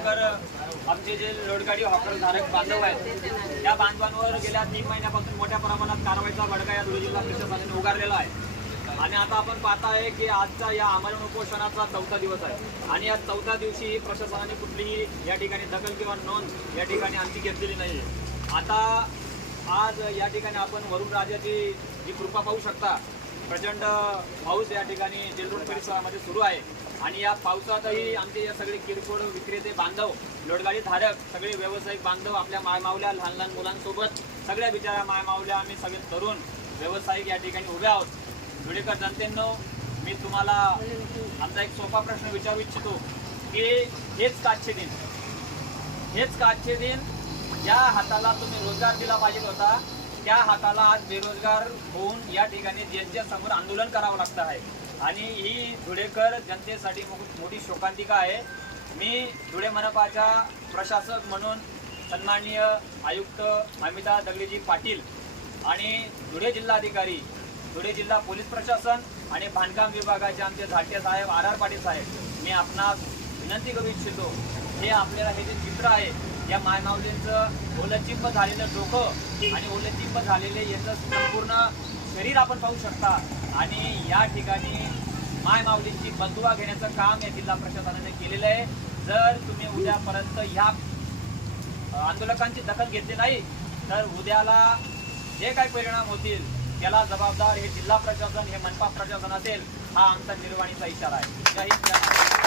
धुळेकर आमचे जे लोडगाडी हॉकर धारक बांधव आहेत त्या बांधवांवर गेल्या 3 महिन्यापासून मोठ्या प्रमाणात कारवाईचा भडका या धुळे जिल्हा प्रशासनाने उगारलेला आहे। आणि आता आपण पाहताय की आजचा या आमरण उपोषणाचा 4था दिवस आहे आणि या 4थ्या दिवशी प्रशासनाने कुठलीही या ठिकाणी दखल किंवा नोंद या ठिकाणी आमची घेतलेली नाही। आता आज या ठिकाणी आपण वरुण राजाची जी कृपा पाहू शकता। प्रचंड पाऊस या ठिकाणी जेलरोड परिसरामध्ये सुरू आहे आणि या पावसातही आमचे या सगळे किरकोळ विक्रेते बांधव, लोडगाडी धारक, सगळे व्यावसायिक बांधव आपल्या मायमावल्या लहान लहान मुलांसोबत सगळ्या बिचाऱ्या मायमावल्या आम्ही सगळे तरुण व्यावसायिक या ठिकाणी उभे आहोत। धुळेकर जनतेनो, मी तुम्हाला आमचा एक सोपा प्रश्न विचारू इच्छितो की हेच कालचे दिन ज्या हाताला तुम्ही रोजगार दिला पाहिजे होता त्या हाताला आज बेरोजगार होऊन या ठिकाणी जेलच्या समोर आंदोलन करावं लागतं आहे आणि ही धुळेकर जनतेसाठी मोठी शोकांतिका आहे। मी धुळे मनपाच्या प्रशासक म्हणून सन्माननीय आयुक्त अमिता दगडेजी पाटील आणि धुळे जिल्हाधिकारी, धुळे जिल्हा पोलीस प्रशासन आणि बांधकाम विभागाचे आमचे झाटे साहेब, RR पाटील साहेब, मी आपणास विनंती करू इच्छितो, हे आपल्याला हे जे चित्र आहे या मायमाऊलींचं ओलचिंब झालेलं डोकं आणि ओलचिंब झालेले याचं संपूर्ण शरीर आपण पाहू शकता आणि या ठिकाणी मायमाऊलींची बंधुआ घेण्याचं काम या जिल्हा प्रशासनाने केलेलं आहे। जर तुम्ही उद्यापर्यंत ह्या आंदोलकांची दखल घेतली नाही तर उद्याला जे काही परिणाम होतील त्याला जबाबदार हे जिल्हा प्रशासन, हे मनपा प्रशासन असेल, हा आमचा निर्वाणीचा इशारा आहे। जय हिंद।